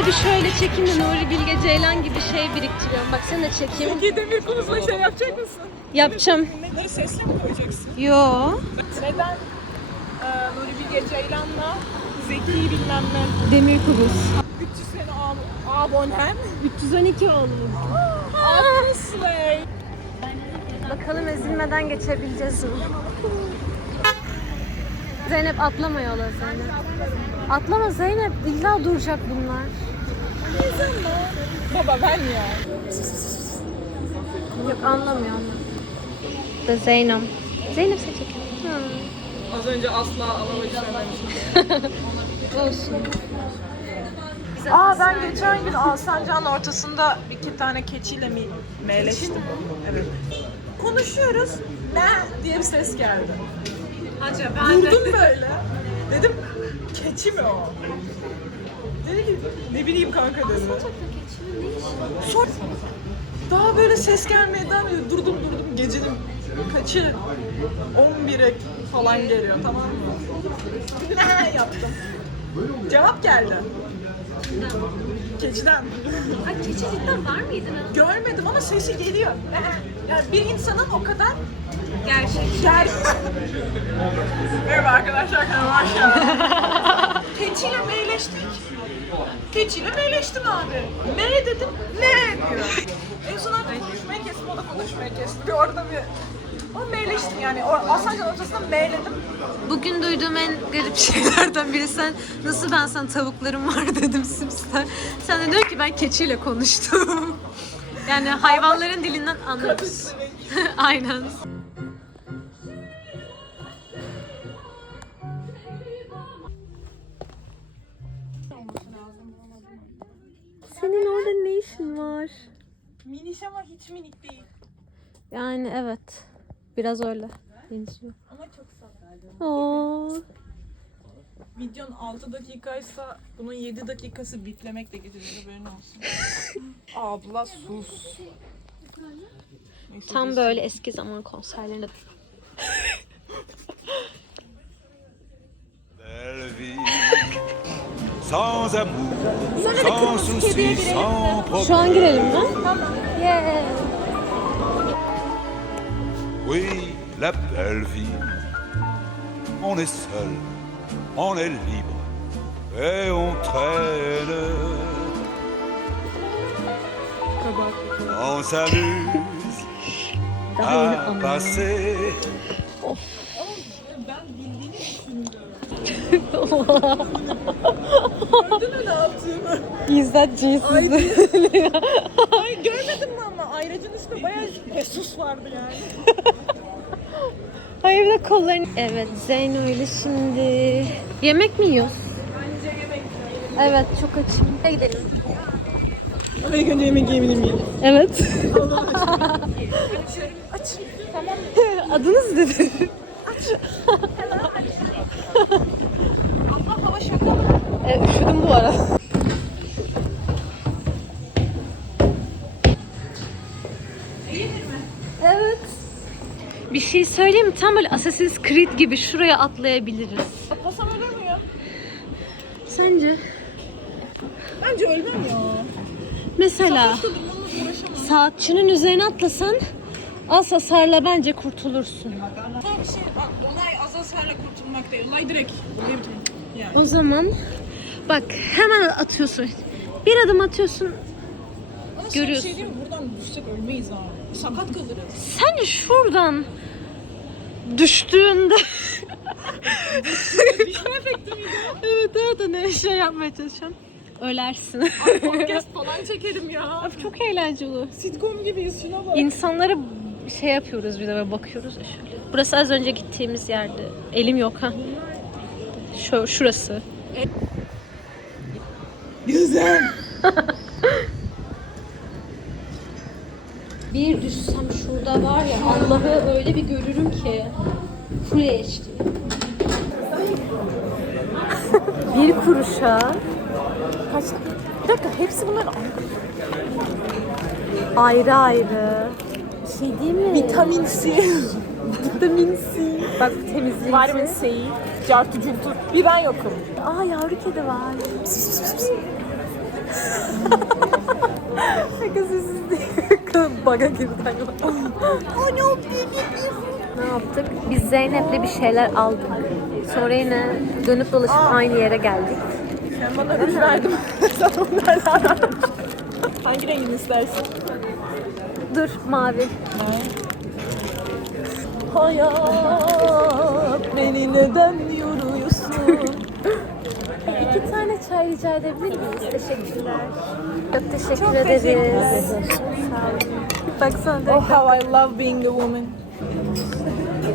çekeyim de Nuri Bilge Ceylan gibi şey biriktiriyorum. Bak seni de çekeyim. Peki demir konusunda şey yapacak mısın? Yapacağım. Bunları sesle mi koyacaksın? Yo. Neden e, Nuri Bilge Ceylan'la Zeki bilmem ne Demir kubus. 300 sene ab- abonem 312 oğlum. Slay. Bakalım ezilmeden geçebileceğiz mi? Zeynep atlama yola Zeynep. Atlama Zeynep. İlla duracak bunlar. Baba ben ya. Yok anlamıyor anlamıyor. Da Zeynep. Zeynep sen çek. Hı. Az önce asla alamak istememiştim. Olsun. Aa ben geçen gün Alsancak'ın ortasında iki tane keçiyle mi meyleştim. Evet. Konuşuyoruz. Ne diye bir ses geldi. Anca Durdum böyle. Dedim keçi mi o? Dedi ki ne bileyim kanka dedi. Sonra daha böyle ses gelmeye devam ediyor. Durdum durdum gecenin kaçı? 11'e falan geliyor tamam mı? Ne yaptım? Cevap geldi. Keçiden. Ay keçi cidden var mıydı? Görmedim ama sesi geliyor. Yani bir insanın o kadar Gerçek. Gel. Merhaba arkadaşlar kanalıma hoş geldiniz. Keçiyle meyleştik. Keçiyle meyleştim abi. Ne dedim? Ne diyor. En son abi konuşmayı kestim, o da konuşmayı kesti. Bir orada bir... O meyleştim yani. O Alsancak ortasında meyledim. Bugün duyduğum en garip şeylerden biri sen nasıl ben sana tavuklarım var dedim simsler. Sen de diyor ki ben keçiyle konuştum. Yani hayvanların dilinden anlıyoruz. Aynen. Orada ne işin var? Miniş ama hiç minik değil. Yani evet. Biraz öyle. Benziyor. Ama çok sağ. Videonun 6 dakikaysa bunun 7 dakikası bitlemekle geçecek haberin olsun. Abla sus. Neyse, Tam böyle eski zaman konserlerinde. Sans amour, sans souci, sans Şu problème. an girelim mi? Yeah. Oui, la belle vie, on est seul, on est libre et on traîne. On s'amuse Daha yeni à anladım. passer Gördün mü ne yaptığımı? İzzet cinsiz. Ay görmedin mi ama ayracın üstünde bayağı Jesus vardı yani. Hayır bir de kollarını... Evet Zeyno ile şimdi... Yemek mi yiyoruz? Bence yemek. Evet çok açım. Hadi gidelim. Ama ilk önce yemek yiyebilir miyim? Evet. Aç. Tamam. Adınız şaka mı? E, üşüdüm bu arada. Evet. Bir şey söyleyeyim mi? Tam böyle Assassin's Creed gibi şuraya atlayabiliriz. Atlasam ölür müyüm? Sence? Bence ölmem ya. Mesela durmamla uğraşamam. saatçinin üzerine atlasan az hasarla bence kurtulursun. Son şey, olay az hasarla kurtulmak değil. Olay direkt. Olay bitirmek. Yani. O zaman bak hemen atıyorsun. Bir adım atıyorsun. Ama görüyorsun. şey diyeyim? Buradan düşsek ölmeyiz abi. Sakat kalırız. Sence şuradan düştüğünde Düşme efekti miydi? evet evet hani şey yapmaya çalışacağım. Ölersin. Podcast falan çekerim ya. Çok eğlenceli. Sitcom gibiyiz şuna bak. İnsanlara şey yapıyoruz bir de böyle bakıyoruz şöyle. Burası az önce gittiğimiz yerde. Elim yok ha. Şu, şurası. Güzel. Bir düşsem şurada var ya Allah'ı öyle bir görürüm ki. Full HD. bir kuruşa Kaç? Bir dakika hepsi bunlar ayrı ayrı. Bir şey değil mi? vitamin C. Vitamin C. Bak temizleyici. Vitamin C. Cartı curtu. Bir ben yokum. Aa yavru kedi var. Pegasus'uz değil. Baga girdi hayvan. Ne yaptık? Biz Zeynep'le bir şeyler aldık. Sonra yine dönüp dolaşıp aynı yere geldik. Sen bana ruj verdin. Sen onlarla Hangi rengini istersin? Dur mavi. Hayat beni neden yoruyorsun? İki tane çay rica edebilir miyiz? Teşekkürler. Çok teşekkür Çok ederiz. teşekkür ederiz. Sağ olun. Baksana direkt Oh how I love being a woman.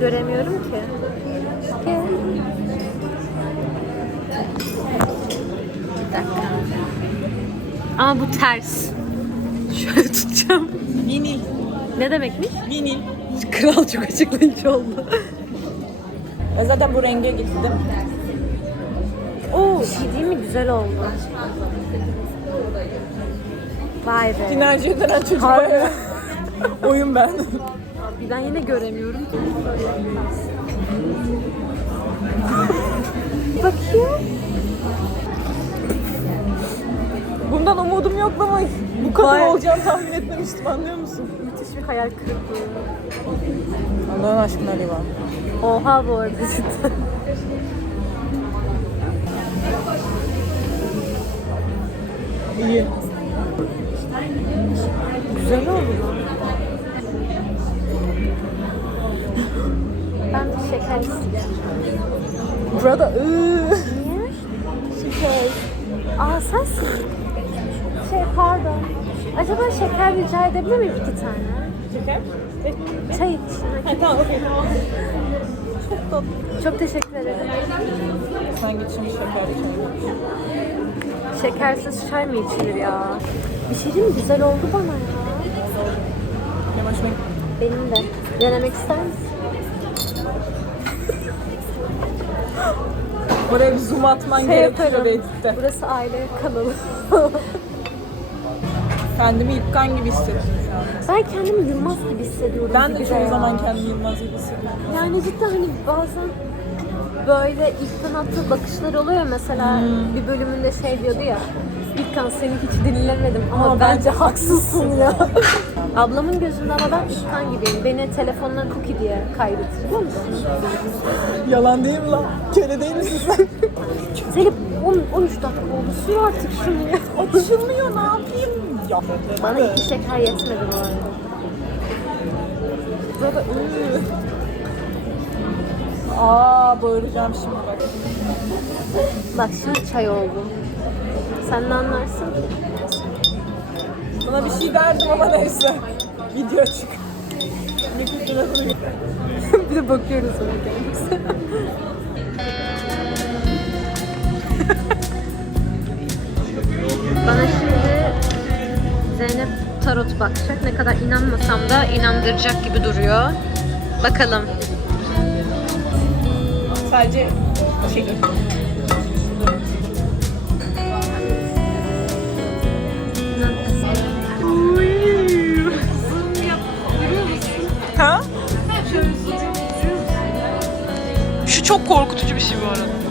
göremiyorum ki. Gel. Bir dakika. Ama bu ters. Şöyle tutacağım. Vinil. Ne demekmiş? Vinil. Kral çok açıklayıcı oldu. Ben zaten bu renge gittim. Oo, Bir şey değil mi? Güzel oldu. Vay be. Sinerji denen çocuk bayağı. Oyun ben. Ben yine göremiyorum. Bakayım. Bundan umudum yok ama bu kadar Vay. olacağını tahmin etmemiştim anlıyor musun? Müthiş bir hayal kırıklığı. Allah'ın aşkına Liva. Oha bu arada cidden. İyi. Güzel oldu. Ben bir şeker istiyorum. Burada ııı. Niye? Şeker. Aa sensin. Şey pardon. Acaba şeker rica edebilir miyim iki tane? Şeker. Çay için. Ha, tamam okey tamam. Çok tatlı. Çok teşekkür ederim. Sen git şimdi şeker içelim. Şekersiz çay mı içilir ya? Bir şey değil mi? Güzel oldu bana ya. Benim hoşuma gitti. Benim de. Denemek ister misin? Buraya bir zoom atman Şey gerekiyor yaparım. Reddit'te. Burası aile kanalı. Kendimi İlkan gibi hissettim şu an. ben kendimi Yılmaz gibi hissediyorum. Ben gibi de çoğu ya. zaman kendimi Yılmaz gibi hissediyorum. Yani cidden hani bazen böyle ilkten attığı bakışlar oluyor ya mesela Hmm. bir bölümünde şey diyordu ya İlkan seni hiç dinlemedim ama, Ama bence bence haksızsın ya. Ablamın gözünde ama ben İlkan gibiyim. Beni telefonuna cookie diye kaydetti biliyor musun? Yalan değil mi lan? Köle değil misin sen? Zeynep 10, 13 dakika oldu. Sür artık şunu ya. Açılmıyor ne yapayım? Bana iki şeker yetmedi bu arada. Burada ıı. Aa bağıracağım şimdi bak. Bak şimdi çay oldu. Sen ne anlarsın? Bana bir şey derdim ama neyse. Video. Mikrofonu bir de bakıyoruz ona kendimize. Bana Zeynep tarot bakacak. Ne kadar inanmasam da inandıracak gibi duruyor. Bakalım. Sadece çekil. Ha? Şu çok korkutucu bir şey bu arada.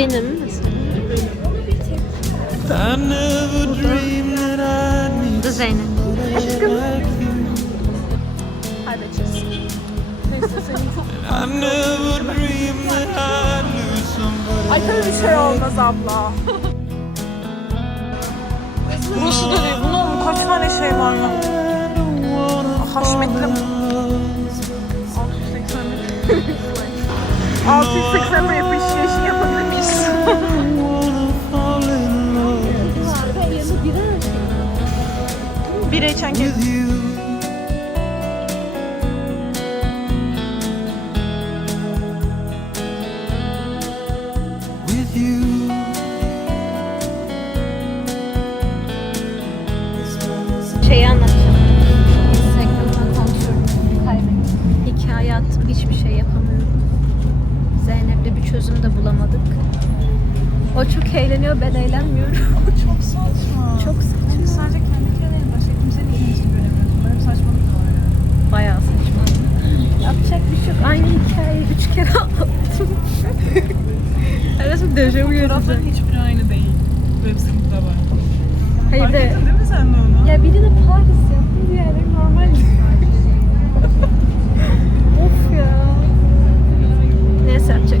Benim mesela. I never dreamed that I'd meet Bu da Zeynep. you. Kaybedeceğiz. I'd lose somebody. Ay tabii bir şey olmaz abla. Burası da değil. Bunun kaç tane şey var lan? Haşmetli. 680 mi yapış With you. Şeyi anlatacağım. Instagram'dan kontrolümü kaybettim. Hikaye attım. Hiçbir şey yapamıyorum. Zeynep'le bir çözüm de bulamadık. O çok eğleniyor, ben eğlenmiyorum. Çok saçma. Çok saçma. Sadece kendi kendine Dejavu Fotoğraflar yaratacak. hiçbiri aynı değil. Web sitesinde var. Hayır Fark de. ettin değil mi sen de onu? Ya biri de Paris yaptı diğerleri normal. of ya. Neyse yapacak